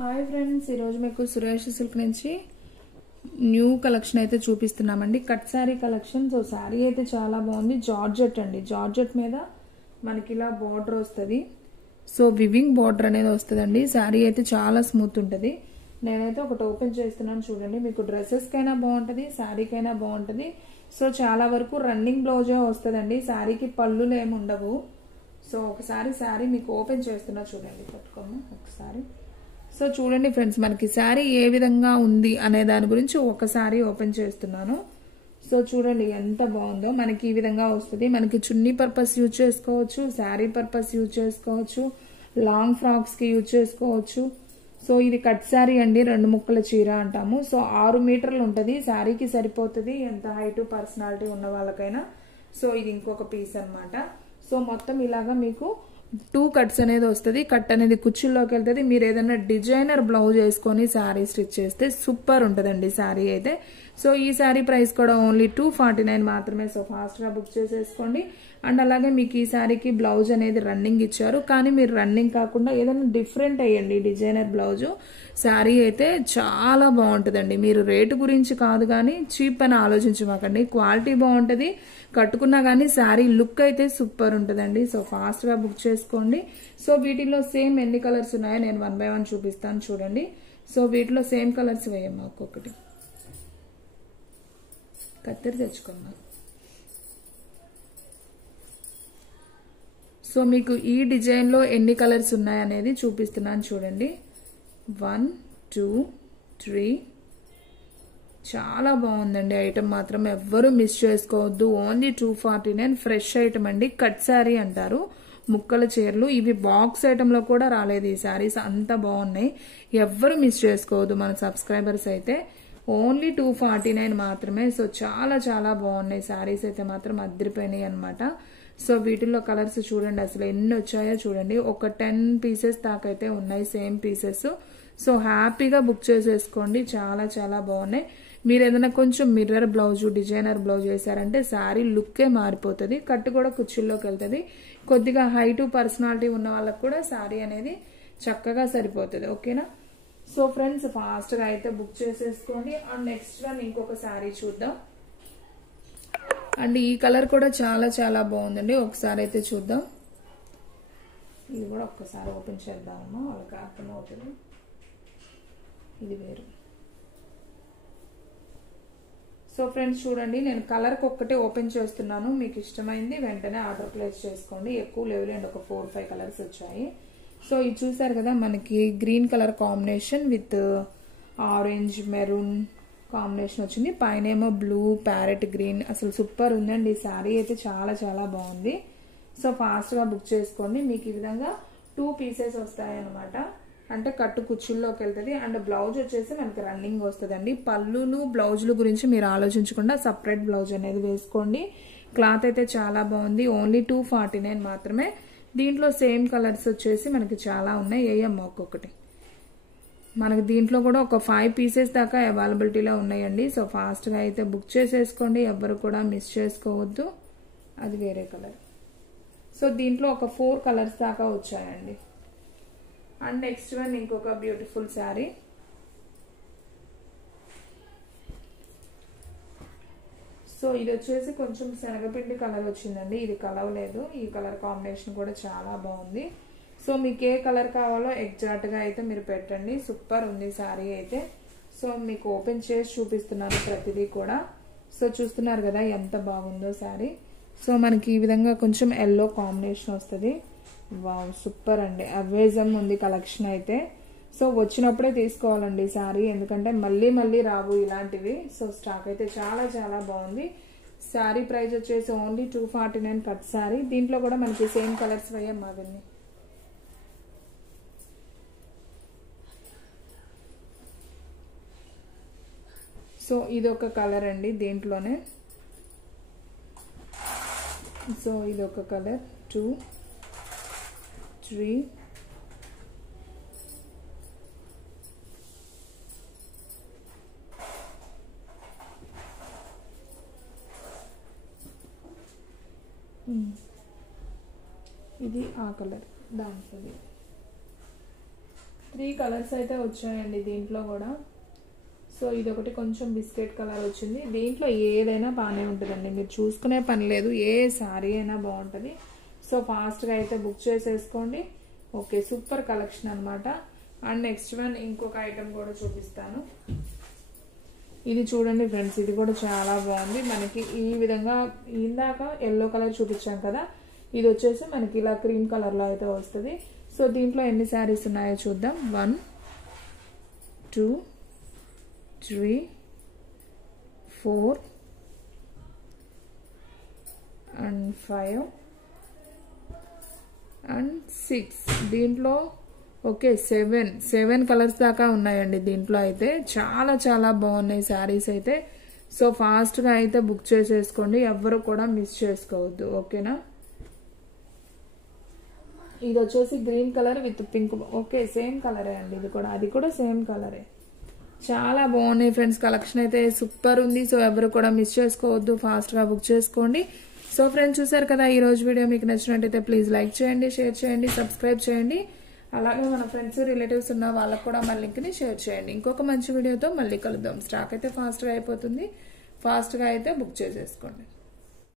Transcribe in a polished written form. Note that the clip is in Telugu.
హాయ్ ఫ్రెండ్స్, ఈరోజు మీకు సురేష్ సిల్క్ నుంచి న్యూ కలెక్షన్ అయితే చూపిస్తున్నామండి. Cut sari collection. So sari అయితే చాలా బాగుంది. జార్జెట్ అండి. జార్జెట్ మీద మనకి ఇలా బార్డర్ వస్తుంది. సో వివింగ్ బార్డర్ అనేది వస్తుందండి. శారీ అయితే చాలా స్మూత్ ఉంటుంది. నేనైతే ఒకటి ఓపెన్ చేస్తున్నాను చూడండి. మీకు డ్రెస్సెస్కైనా బాగుంటుంది, శారీకైనా బాగుంటుంది. సో చాలా వరకు రన్నింగ్ బ్లౌజే వస్తుందండి. శారీకి పళ్ళులు ఏమి ఉండవు. సో ఒకసారి శారీ మీకు ఓపెన్ చేస్తున్నా చూడండి. పట్టుకోము ఒకసారి. సో చూడండి ఫ్రెండ్స్, మనకి శారీ ఏ విధంగా ఉంది అనే దాని గురించి ఒకసారి ఓపెన్ చేస్తున్నాను. సో చూడండి ఎంత బాగుందో. మనకి ఈ విధంగా వస్తుంది. మనకి చున్నీ పర్పస్ యూజ్ చేసుకోవచ్చు, శారీ పర్పస్ యూజ్ చేసుకోవచ్చు, లాంగ్ ఫ్రాక్స్ కి యూజ్ చేసుకోవచ్చు. సో ఇది కట్ శారీ అండి. 2 ముక్కల చీర అంటాము. సో 6 మీటర్లు ఉంటుంది. శారీకి సరిపోతుంది ఎంత హైట్ పర్సనాలిటీ ఉన్న వాళ్ళకైనా. సో ఇది ఇంకొక పీస్ అన్నమాట. సో మొత్తం ఇలాగా మీకు 2 కట్స్ అనేది వస్తుంది. కట్ అనేది కుర్చీల్లోకి వెళ్తుంది. మీరు ఏదైనా డిజైనర్ బ్లౌజ్ వేసుకొని శారీ స్టిచ్ చేస్తే సూపర్ ఉంటుందండి శారీ అయితే. సో ఈ శారీ ప్రైస్ కూడా ఓన్లీ 249 మాత్రమే. సో ఫాస్ట్ గా బుక్ చేసేసుకోండి. అండ్ అలాగే మీకు ఈ శారీకి బ్లౌజ్ అనేది రన్నింగ్ ఇచ్చారు. కానీ మీరు రన్నింగ్ కాకుండా ఏదైనా డిఫరెంట్ అయ్యండి డిజైనర్ బ్లౌజ్. శారీ అయితే చాలా బాగుంటుందండి. మీరు రేటు గురించి కాదు కానీ చీప్ అని ఆలోచించమాకండి. క్వాలిటీ బాగుంటుంది. కట్టుకున్నా కానీ శారీ లుక్ అయితే సూపర్ ఉంటుందండి. సో ఫాస్ట్ గా బుక్ చేసుకోండి. సో వీటిలో సేమ్ ఎన్ని కలర్స్ ఉన్నాయో నేను 1 by 1 చూపిస్తాను చూడండి. సో వీటిలో సేమ్ కలర్స్ వేయమ్మా. ఒక్కొక్కటి కత్తెర తెచ్చుకున్నాను. సో మీకు ఈ డిజైన్ లో ఎన్ని కలర్స్ ఉన్నాయనేది చూపిస్తున్నాను చూడండి. 1 2 3. చాలా బాగుందండి ఐటమ్ మాత్రం. ఎవ్వరూ మిస్ చేసుకోవద్దు. ఓన్లీ 249. ఫ్రెష్ ఐటమ్ అండి. కట్ శారీ అంటారు. ముక్కల చీరలు ఇవి. బాక్స్ ఐటమ్ లో కూడా రాలేదు ఈ శారీస్. అంత బాగున్నాయి. ఎవ్వరు మిస్ చేసుకోవద్దు మన సబ్స్క్రైబర్స్ అయితే. ఓన్లీ 249 మాత్రమే. సో చాలా చాలా బాగున్నాయి శారీస్ అయితే మాత్రం. అద్దరిపోయినాయి అనమాట. సో వీటిల్లో కలర్స్ చూడండి అసలు ఎన్ని వచ్చాయో చూడండి. ఒక 10 పీసెస్ దాకా అయితే ఉన్నాయి సేమ్ పీసెస్. సో హ్యాపీగా బుక్ చేసేసుకోండి. చాలా చాలా బాగున్నాయి. మీరు ఏదైనా కొంచెం మిర్రర్ బ్లౌజ్, డిజైనర్ బ్లౌజ్ వేసారంటే శారీ లుక్కే మారిపోతుంది. కట్టు కూడా కుర్చీల్లోకి వెళ్తుంది. కొద్దిగా హైట్ పర్సనాలిటీ ఉన్న వాళ్ళకి కూడా శారీ అనేది చక్కగా సరిపోతుంది. ఓకేనా? సో ఫ్రెండ్స్ ఫాస్ట్ గా అయితే బుక్ చేసేసుకోండి. అండ్ నెక్స్ట్ వన్ ఇంకొక శారీ చూద్దాం. అండ్ ఈ కలర్ కూడా చాలా చాలా బాగుందండి. ఒకసారి అయితే చూద్దాం. ఇది కూడా ఒక్కసారి ఓపెన్ చేద్దామమ్మా, వాళ్ళకి అర్థమవుతుంది. ఇది వేరు. సో ఫ్రెండ్స్ చూడండి, నేను కలర్కి ఒక్కటే ఓపెన్ చేస్తున్నాను. మీకు ఇష్టమైంది వెంటనే ఆర్డర్ ప్లేస్ చేసుకోండి. ఎక్కువ లేవులేండి, ఒక 4-5 కలర్స్ వచ్చాయి. సో ఇది చూసారు కదా, మనకి green colour combination with orange maroon combination వచ్చింది. పైన ఏమో బ్లూ ప్యారెట్ గ్రీన్. అసలు సూపర్ ఉందండి. శారీ అయితే చాలా చాలా బాగుంది. సో ఫాస్ట్ గా బుక్ చేసుకోండి. మీకు ఈ విధంగా 2 పీసెస్ వస్తాయి అనమాట. అంటే కట్టు కుర్చీల్లోకి వెళ్తుంది. అండ్ బ్లౌజ్ వచ్చేసి మనకి రన్నింగ్ వస్తుందండి. పళ్ళులు బ్లౌజులు గురించి మీరు ఆలోచించకుండా సపరేట్ బ్లౌజ్ అనేది వేసుకోండి. క్లాత్ అయితే చాలా బాగుంది. ఓన్లీ 249 మాత్రమే. దీంట్లో సేమ్ కలర్స్ వచ్చేసి మనకి చాలా ఉన్నాయి. ఏయమ్మా ఒక్కొక్కటి. మనకి దీంట్లో కూడా ఒక 5 పీసెస్ దాకా అవైలబిలిటీలో ఉన్నాయండి. సో ఫాస్ట్ గా అయితే బుక్ చేసేసుకోండి. ఎవ్వరు కూడా మిస్ చేసుకోవద్దు. అది వేరే కలర్. సో దీంట్లో ఒక 4 కలర్స్ దాకా వచ్చాయండి. అండ్ నెక్స్ట్ వన్ ఇంకొక బ్యూటిఫుల్ శారీ. సో ఇది వచ్చేసి కొంచెం శనగపిండి కలర్ వచ్చిందండి. ఇది కలవలేదు. ఈ కలర్ కాంబినేషన్ కూడా చాలా బాగుంది. సో మీకు ఏ కలర్ కావాలో ఎగ్జాక్ట్ గా అయితే మీరు పెట్టండి. సూపర్ ఉంది శారీ అయితే. సో మీకు ఓపెన్ చేసి చూపిస్తున్నాను ప్రతిదీ కూడా. సో చూస్తున్నారు కదా ఎంత బాగుందో శారీ. సో మనకి ఈ విధంగా కొంచెం ఎల్లో కాంబినేషన్ వస్తుంది. వావ్ సూపర్ అండి. అవేజం ఉంది కలెక్షన్ అయితే. సో వచ్చినప్పుడే తీసుకోవాలండి శారీ, ఎందుకంటే మళ్ళీ మళ్ళీ రావు ఇలాంటివి. సో స్టాక్ అయితే చాలా చాలా బాగుంది. శారీ ప్రైస్ వచ్చేసి ఓన్లీ 249 కట్ శారీ. దీంట్లో కూడా మనకి సేమ్ కలర్స్ వేయమ్మా. అవన్నీ సో ఇదొక కలర్ అండి దీంట్లోనే. సో ఇదొక కలర్ 2 3 ఇది ఆ కలర్ దాంట్లో 3 కలర్స్ అయితే వచ్చాయండి దీంట్లో కూడా. సో ఇదొకటి కొంచెం బిస్కెట్ కలర్ వచ్చింది. దీంట్లో ఏదైనా బాగానే ఉంటుందండి, మీరు చూసుకునే పని లేదు, ఏ శారీ అయినా బాగుంటుంది. సో ఫాస్ట్గా అయితే బుక్ చేసేసుకోండి. ఓకే, సూపర్ కలెక్షన్ అనమాట. అండ్ నెక్స్ట్ వన్ ఇంకొక ఐటమ్ కూడా చూపిస్తాను. ఇది చూడండి ఫ్రెండ్స్, ఇది కూడా చాలా బాగుంది. మనకి ఈ విధంగా ఇందాక ఎల్లో కలర్ చూపించాం కదా, ఇది వచ్చేసి మనకి ఇలా క్రీమ్ కలర్లో అయితే వస్తుంది. సో దీంట్లో ఎన్ని శారీస్ ఉన్నాయో చూద్దాం. 1 2 3 4 and 5 and 6. దీంట్లో ఓకే 7 కలర్స్ దాకా ఉన్నాయండి దీంట్లో అయితే. చాలా చాలా బాగున్నాయి శారీస్ అయితే. సో ఫాస్ట్గా అయితే బుక్ చేసేసుకోండి, ఎవ్వరు కూడా మిస్ చేసుకోవద్దు. ఓకేనా. ఇది వచ్చేసి green colour with pink. Okay, same కలరే అండి ఇది కూడా, అది కూడా సేమ్ కలరే. చాలా బాగున్నాయి ఫ్రెండ్స్, కలెక్షన్ అయితే సూపర్ ఉంది. సో ఎవరు కూడా మిస్ చేసుకోవద్దు, ఫాస్ట్గా బుక్ చేసుకోండి. సో ఫ్రెండ్స్ చూసారు కదా, ఈ రోజు వీడియో మీకు నచ్చినట్టయితే ప్లీజ్ లైక్ చేయండి, షేర్ చేయండి, సబ్స్క్రైబ్ చేయండి. అలాగే మన ఫ్రెండ్స్ రిలేటివ్స్ ఉన్న వాళ్ళకు కూడా మన లింక్ని షేర్ చేయండి. ఇంకొక మంచి వీడియోతో మళ్ళీ కలుద్దాం. స్టాక్ అయితే ఫాస్ట్గా అయిపోతుంది, ఫాస్ట్గా అయితే బుక్ చేసేసుకోండి.